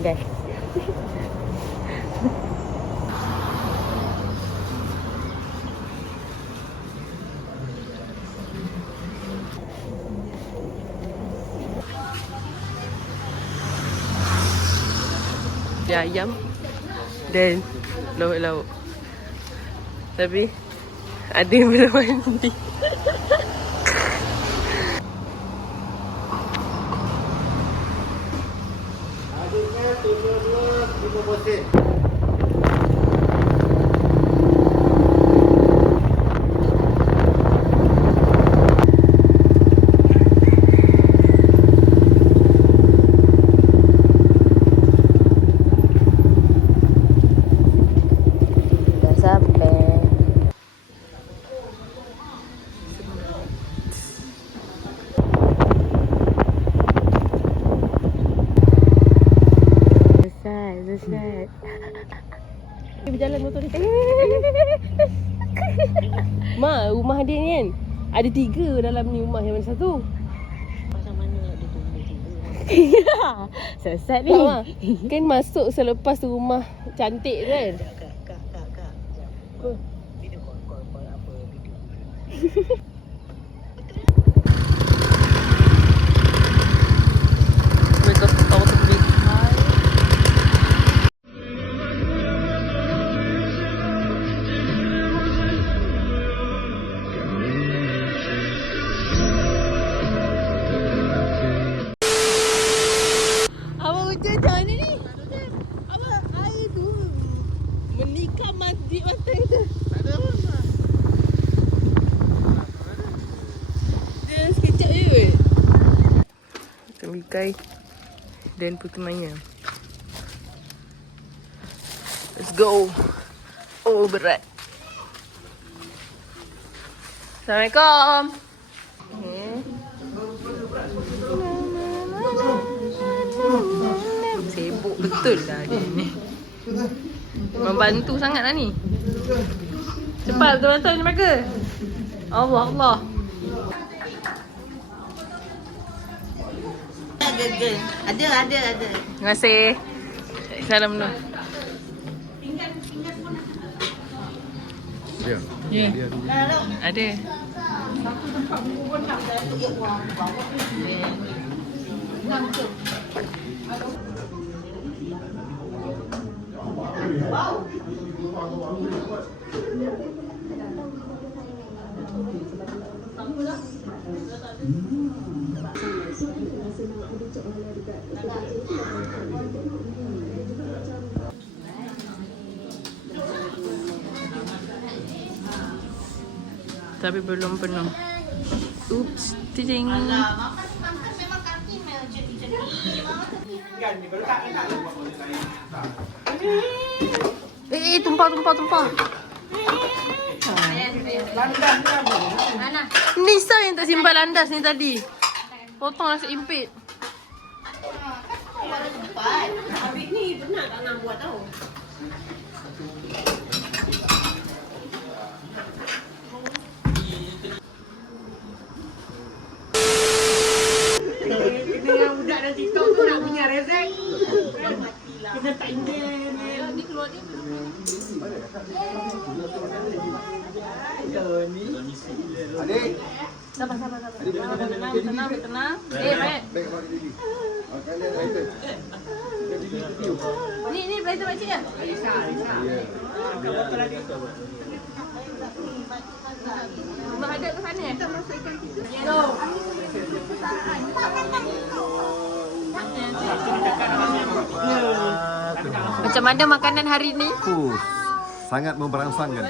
guys. Dia ayam dan lauk-lauk. Tapi ada yang belum mandi. Adiknya 72 50%. Selesai. Berjalan motor ni. Ma, rumah dia ni kan ada 3 dalam ni rumah. Yang mana satu? Pasal mana dia tunggu juga. Sesat ni. Kan masuk selepas tu rumah cantik kan? Kak. Apa? Video call apa video. Mereka tahu terbit. Abang hujan macam mana ni? Abang air tu menikam mati mata kita. Tak ada apa. Dia sekejap je weh. Temikai dan Puteri Maya. Let's go. Oh berat. Assalamualaikum. Sibuk betul lah dia ni. Membantu sangat lah ni. Cepat betul-betul ni mereka. Allah. Ada. Terima kasih. Salam dulu. Ya. Ada. Tapi belum penuh. Oops, ting. Tumpah. Nisa yang tak simpan landas ni tadi. Potong nasi impit. Habis ni benar tak nak buat tau. Dengan budak dan TikTok tu nak punya rezek. Kita tak ingin. Ni keluar ni. Adik. Sabar. Tenang. Baik. Ni belajar baca ya? Alisa. Rumah ada ke sana? Macam mana makanan hari ni? Sangat memberangsangkan.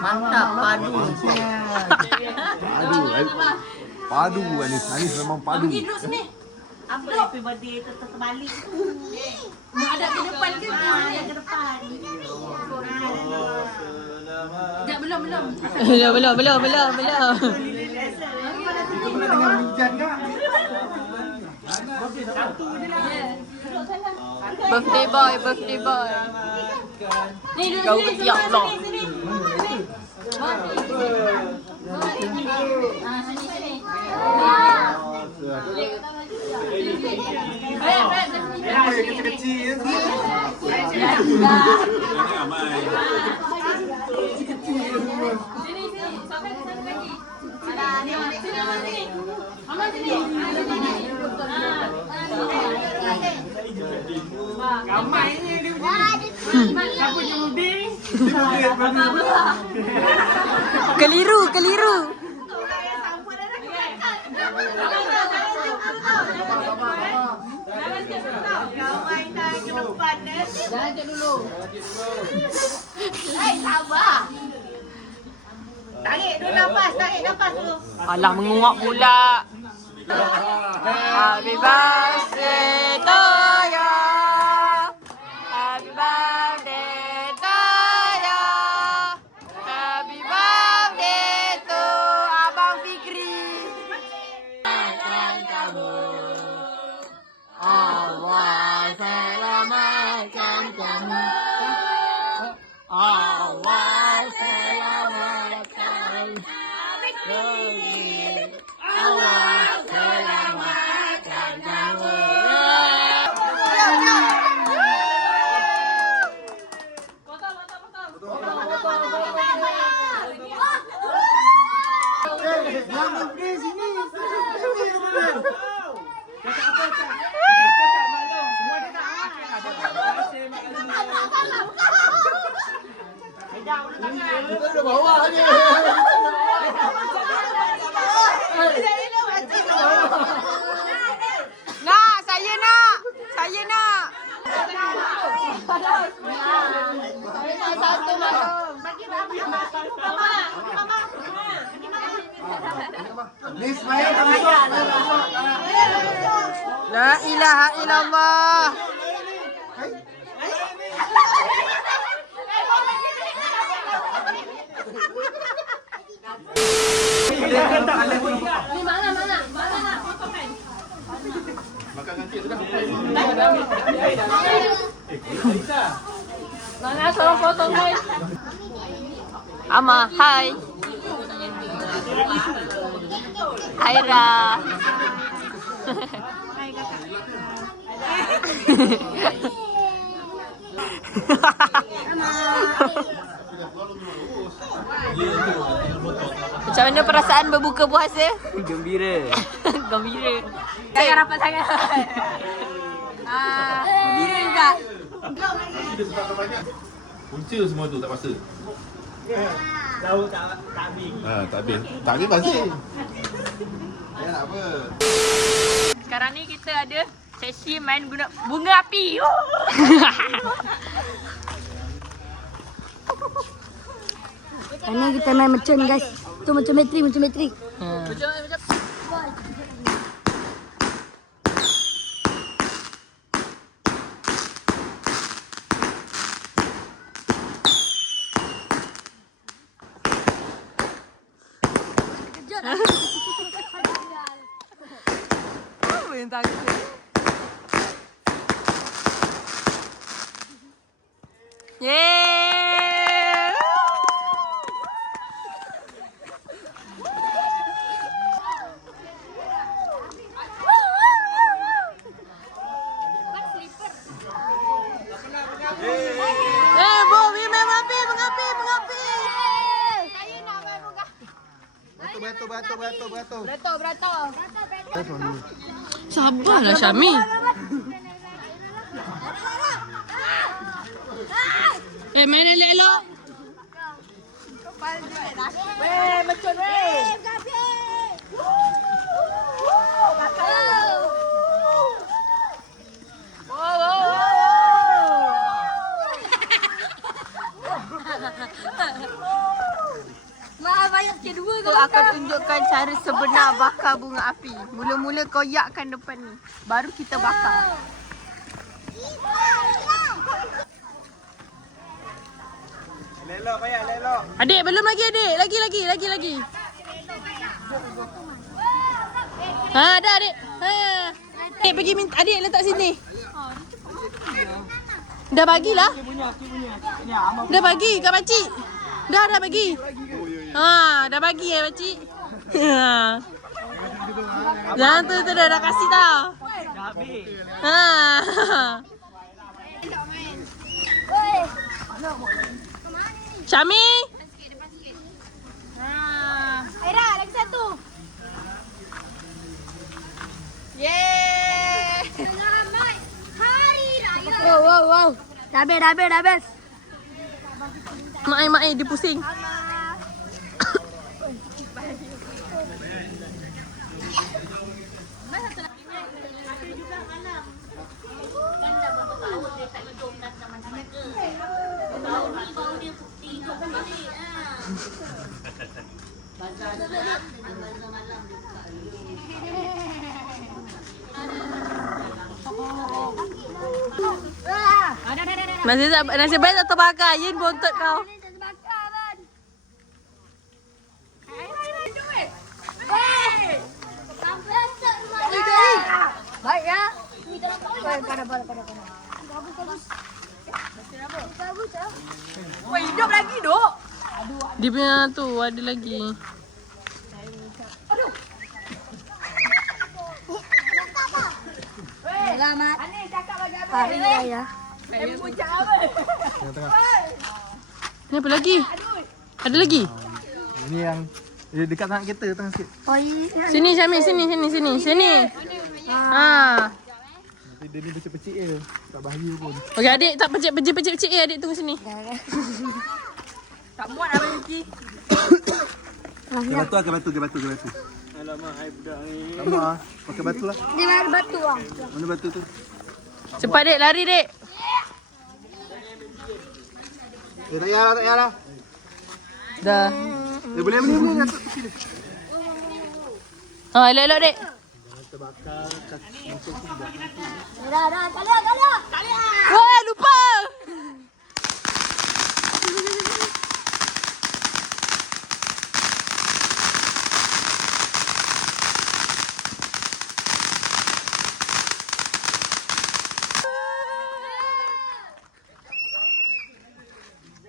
Mantap padu. Padu Anis memang padu. Pergi duduk sini. Apa happy birthday terbalik tu? Mak ada ke depan ke? Yang ke depan. Sekejap, belum. Dengan hujan kah? Birthday boy. Ni duduk sini. Ya Allah. Sini. Baik. yang kecil-kecil. Ramai ni dia. Siapa juding? Keliru, keliru. Jangan dulu. Sabar. Tarik dulu nafas dulu. Alah menguap pula. Happy birthday to you. Happy birthday to you. Happy birthday to Abang Fikri. Allah selamatkan kamu. Allah selamatkan kamu. Allah selamatkan kamu. Kita dah bawa ni. Nak, saya nak. Saya nak. Satu malam. Ni Ismail dah masuk. La ilaha illallah. Mana seorang potong guys? Ama, hai. Hai Ra. Hai Macam mana perasaan berbuka puasa? Gembira. Gembira. Jangan rapat sangat. Gembira juga. Punca semua tu tak puasa. Tahu tak habis. Tak habis. Tak habis pasti. Ya nak apa? Sekarang ni kita ada sesi main guna bunga api. Karena kita main macam guys. Tu macam metrik. Apa yang takut? Yeay! Bumi mengapi. Saya nak main bunga. Beratur. Sabarlah Syami. Main elok-elok. Macam Tu akan tunjukkan cara sebenar bakar bunga api. Mula-mula koyakkan depan ni. Baru kita bakar. Lelok payah, lelok. Adik, belum lagi adik. Lagi. Ha, dah adik. Ha. Adik pergi minta. Adik letak sini. Dah bagilah. Dah bagi kat pakcik. Dah bagi. Ha, dah bagi pakcik. Ha. Jangan tu dah kasih tau. Dah habis. Ha. Syami. Aira, lagi satu. Yeay. Selamat Hari Raya. Wow. Dah habis. Mak dia pusing. Nasib baik tak terbakar. Yin bontot kau. Baik ya. Pada. Wah, hidup lagi, Dok. Dia punya tu ada lagi. Selamat Hari Raya. Ni apa lagi? Ada lagi? Ini yang dekat tangan kita tengah sikit. Oh iya. Sini Syami, sini. Ha. Nanti dia ni pecik-pecik je. Tak bahaya pun. Okey, adik tak pecik-pecik adik tunggu sini. Tak muat abang Yuki. Ke batu. Alamak, ai budak ni. Tak mau ah. Pakai batu lah. Dia ada batu ah. Mana batu tu? Cepat dek, lari dek. Tak payah lah. Dah. Boleh jatuh ke sini. Ha, elok-elok dek. Dah. Kalian. Wah, lupa.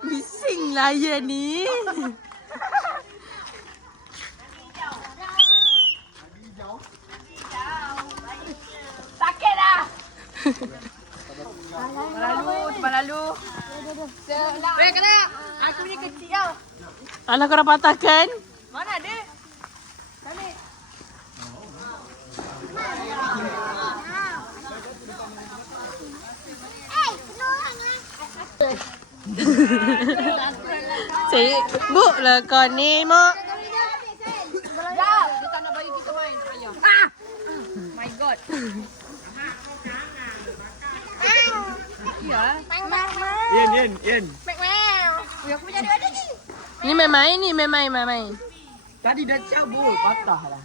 Bising lah ya ni. Sakit dah. Lalu. Weh, kena. Aku ni kecil tau. Alah, kau dah patahkan? Mana ada? Sana. Sibuk lah kau ni, Mak. Dia tak nak bagi kita main. Ayah. My God. Yen. Aku punya ada lagi. Ni main. Tadi dah cabut, patah lah.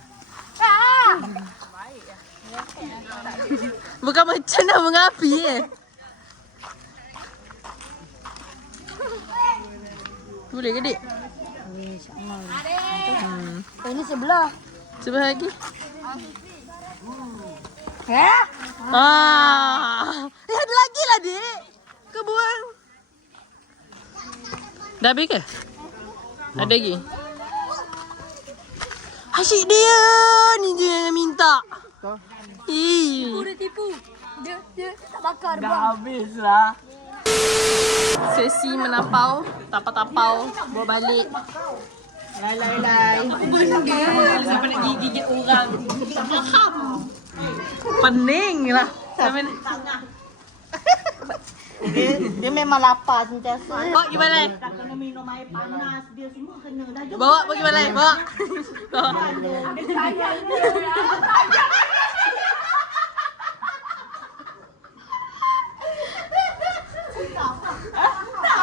Bukan macam nak mengapi Boleh ke, Dik? Ini sebelah. Sebelah lagi. Ya? Ada lagi lah, Dik. Kau buang. Dah habis ke? Ada lagi? Asyik dia. Ni je yang minta. Dia tipu. Dia tak bakar dia buang. Dah habis lah. Sesi menapau, tapau-tapau, bawa balik. Lai. Apa benda? Sampai nak gigit orang. Tak faham. Pening lah. Sampai Dia memang lapar sentiasa. bawa pergi balai. Tak kena minum air panas, dia semua kena dah. Bawa pergi balai, bawa.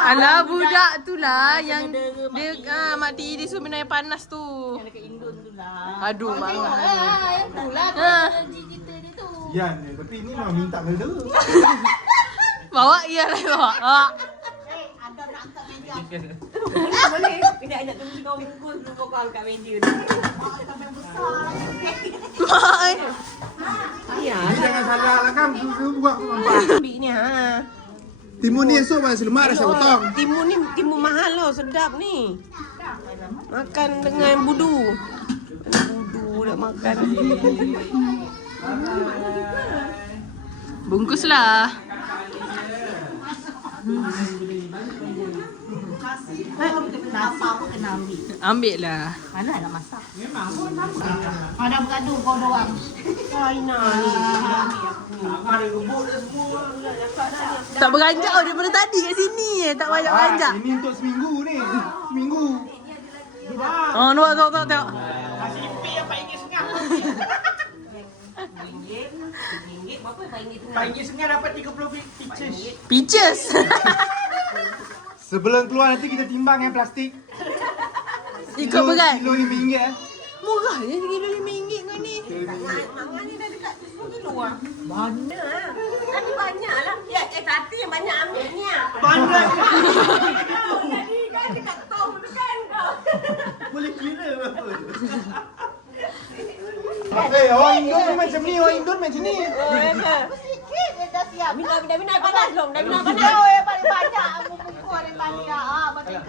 Alah, budak tu lah yang dia mak tiri dia suruh minum air panas tu. Yang dekat Indon tu lah. Aduh, marah. Itulah Ha. cerita dia tu. Yan, tapi ni memang minta ngeda. Bawa iya lah, bawa. Ada nak angkat meja. Boleh. Kena ajak tunggu kau bungkus dulu kau angkat meja tu. Mak. Ni jangan salah lah kan. Tu buat tu nampak. Ambil ni ha. Timun ni esok masih lemak dah saya potong. Timun ni timun mahal loh, sedap ni. Makan dengan budu. Budu nak makan. Bungkuslah. Nasi apa kena ambil? Ambil lah. Mana nak masak? Ada bergaduh kau doang. Aina ni. Tak beranjak tau daripada tadi kat sini je. Tak banyak beranjak. Ini untuk seminggu ni. Seminggu. Oh, tengok. Nasi ipik yang RM4.5. RM4 berapa? RM4.5 dapat 30 pieces. Peaches. Sebelum keluar nanti kita timbang yang plastik. Ikut berat. Kilo RM5 Murah je kilo RM5 kau ni. Mangan ni dah dekat 10 kilo lah. Mana? Tadi banyak lah. Ya, satu yang banyak ambil ni lah. Bandar. Jadi kan dekat tong tu kan kau. Boleh kira berapa? Orang Indon pun macam ni. Orang Indon macam ni. Sikit dia dah siap. Dah panas belum? Dah panas. Kau yang paling banyak. Buku ada banyak. Macam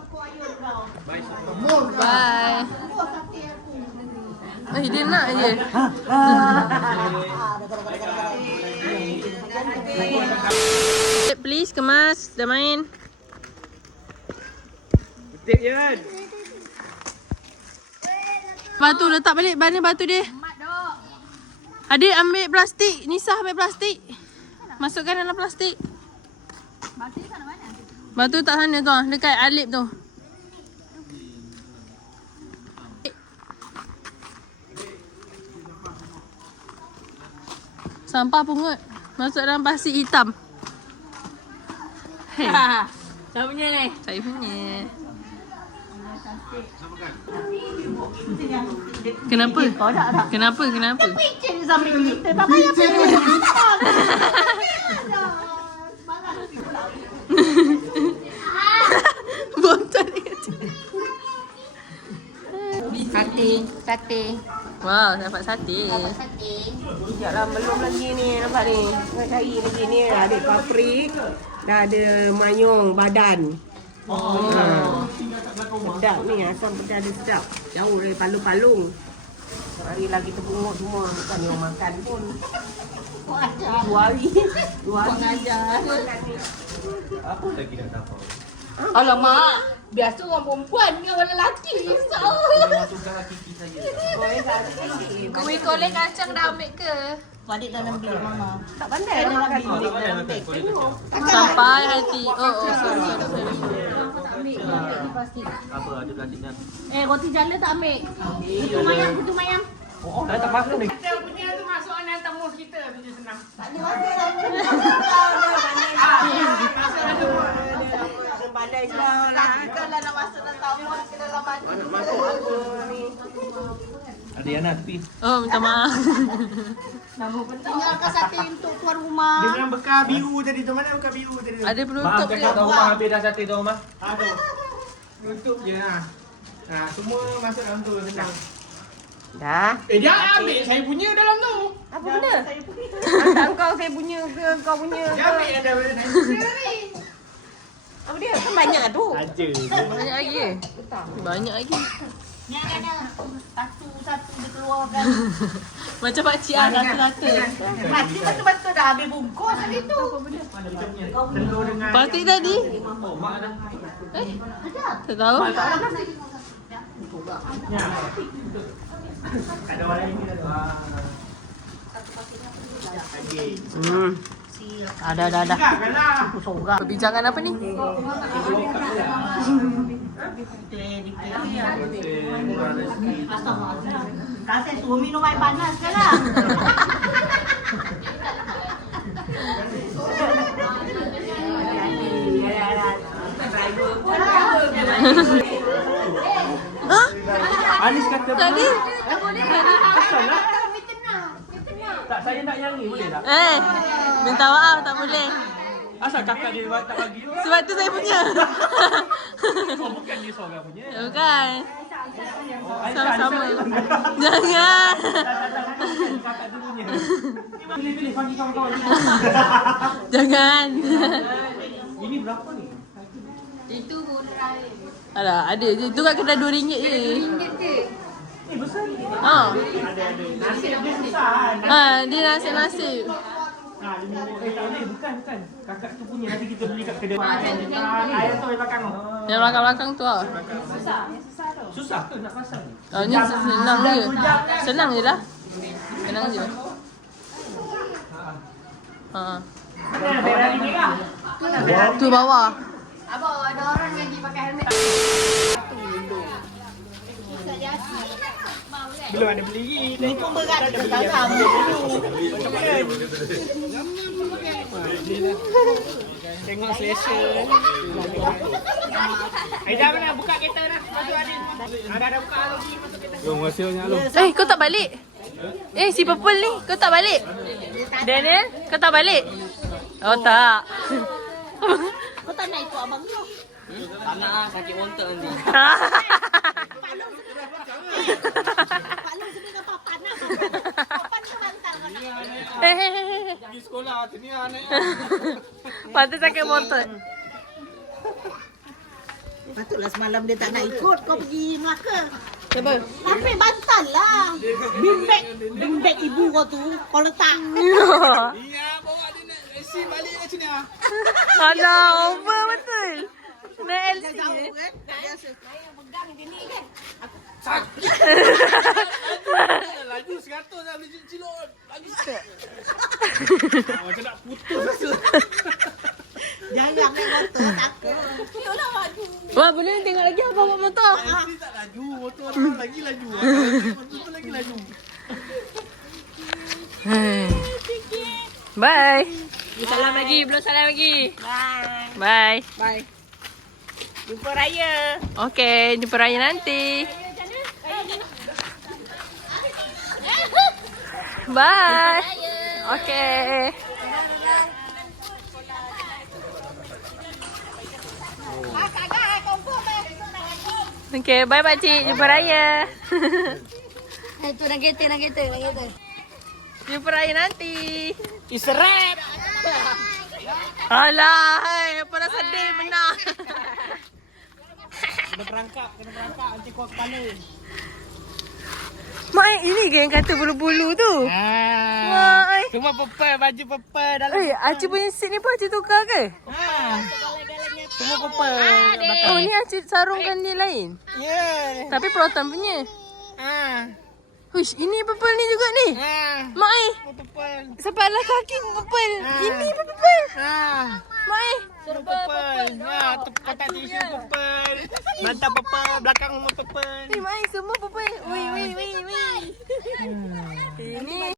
buku ayun kau. Bye. Dia nak je. Please kemas. Dah main. Tip je kan? Batu letak balik. Mana batu dia? Adik ambil plastik. Nisa ambil plastik. Masukkan dalam plastik. Batu kat mana? Batu tak sana tu. Dekat alip tu. Sampah pungut. Masuk dalam plastik hitam. Hey. Saya punya ni. Saya punya. Kenapa? Kenapa? Picit sambil kita. Tak payah pergi. Bocor dia kecil. Sate. Wow, dapat sate. Sekejap lah, belum lagi ni. Nampak ni. Nak cari lagi ni. Ada paprik. Dah ada mayong badan. Sedap ni. Asam pedas dia sedap. Jauh dari Palung-Palung. Hari lagi terpungut semua. Bukan yang makan pun. Dua hari. Ngajar. Apa lagi nak dapat? Alamak. Biasa orang perempuan ni orang lelaki. Risau. Masukkan kiki saja. Kuih kolek kacang dah ambil ke? Adik dalam bilik mama. Tak pandai nak makan. Sampai hati. Sorry. Apa ada plastiknya? Roti jala tak ambil. Putu mayam. Dah tak pasal ni. Kita punya tu masuk anak temu kita. Punya senang. Pandai lah. Kalau nak masuk dalam tamu ke dalam masuk ni. Ada yang nak tepi. Oh, minta maaf. Tinggalkan sate untuk tuan rumah. Dia bilang bekal biru tadi tu. Mana bekal biru tadi tu? Ada Mak penutup cakap ke? tahu rumah habis dah sate tu rumah. Aduh. Tutup je lah. Semua masuk dalam tu senang. Dah. Dia ambil saya punya dalam tu. Apa benda? Hantar kau saya punya ke kau punya Dia ke? ambil yang dah boleh naik. Apa dia? Kan banyak tu. Aja. Banyak lagi ke? Banyak lagi. Ni ada satu dia keluarkan. Macam pakcik lah, satu-satu. Mati betul-betul dah habis bungkus tadi tu. Telur dengan Plastik tadi? oh mak dah. Tak tahu. Ada orang lain ni dah. Ada. Kalah. Perbincangan apa ni? Kasih suruh minum air panas ke lah. Hah? Anis kata Tadi? tak saya nak yang ni boleh tak? Minta maaf tak boleh. Asal kakak dia tak bagi tu? Sebab tu saya punya. Oh bukan dia seorang punya. Bukan. Sama-sama. Jangan. Kakak tu punya. Pilih bagi kawan-kawan. Jangan. Ini berapa ni? Alah, ada je. Tu kat kedai RM2 je. Besar ni. Ha. Ada. Nasib dia susah. Dia nasib-nasib. Dia minum. Tak boleh. Bukan. Kakak tu punya. Nanti kita beli kat kedai. Ayam tu di belakang tu. Yang belakang-belakang tu lah. Susah ke nak pasang ni? Ni senang je. Senang je dah. Senang je. Ha. Mana Ferrari merah? Tu bawah. Abang, ada orang yang pergi pakai helmet. Belum ada beli. Ni pun berat dah beli. Tengok selesa. Aida mana buka kereta dah. Masuk Adin. Ada buka lagi masuk kereta. Terima kasih banyak lu. Kau tak balik? Si Purple ni, kau tak balik? Daniel, kau tak balik? Oh tak. Kau tak nak ikut abang tu? Tak nak lah, sakit otak nanti. Pak Long sebenarnya papan lah. Papan tu bantal kau nak. Pergi sekolah sini anak. Patut sakit motor. Patutlah semalam dia tak nak ikut. Kau pergi Melaka. Siapa? Tapi bantal lah. Bimbeg ibu kau tu. Kau letak. Iya, bawa dia nak resi balik ke sini ah. Alah, over betul. Naik LC. Kan? Biasa. Saya pegang dia ni kan. Laju 100 dah beli cilok. Laju. Macam nak putus rasa. Jangan naik motor. Takut. Yolah maju. Wah, boleh tengok lagi apa bawa motor. Ini tak laju, motor lagi laju. Motor tu lagi laju. Bye. Salam lagi, belum salam lagi. Bye. Bye. Jumpa raya. Okey, jumpa raya nanti. Bye. Okey. Okey, bye pakcik, jumpa raya. Tu nak kereta. Jumpa raya nanti. Iseret. Alah, apa dah sedih benar. Kena perangkap nanti kuat kepala. Mak, ini ke yang kata bulu-bulu tu? Mak, Semua purple, baju purple dalam. Acik punya seat ni pun Acik tukar ke? Semua purple. Oh, ni Acik sarungkan dia lain? Ya. Tapi perotan punya. Hush, ini purple ni juga ni. Mak, Purple. sebelah kaki purple. Ini pun purple. Mak, Purple. Kotak tisu purple. Bantal purple, belakang rumah purple. Mak, semua purple. Wih. Ini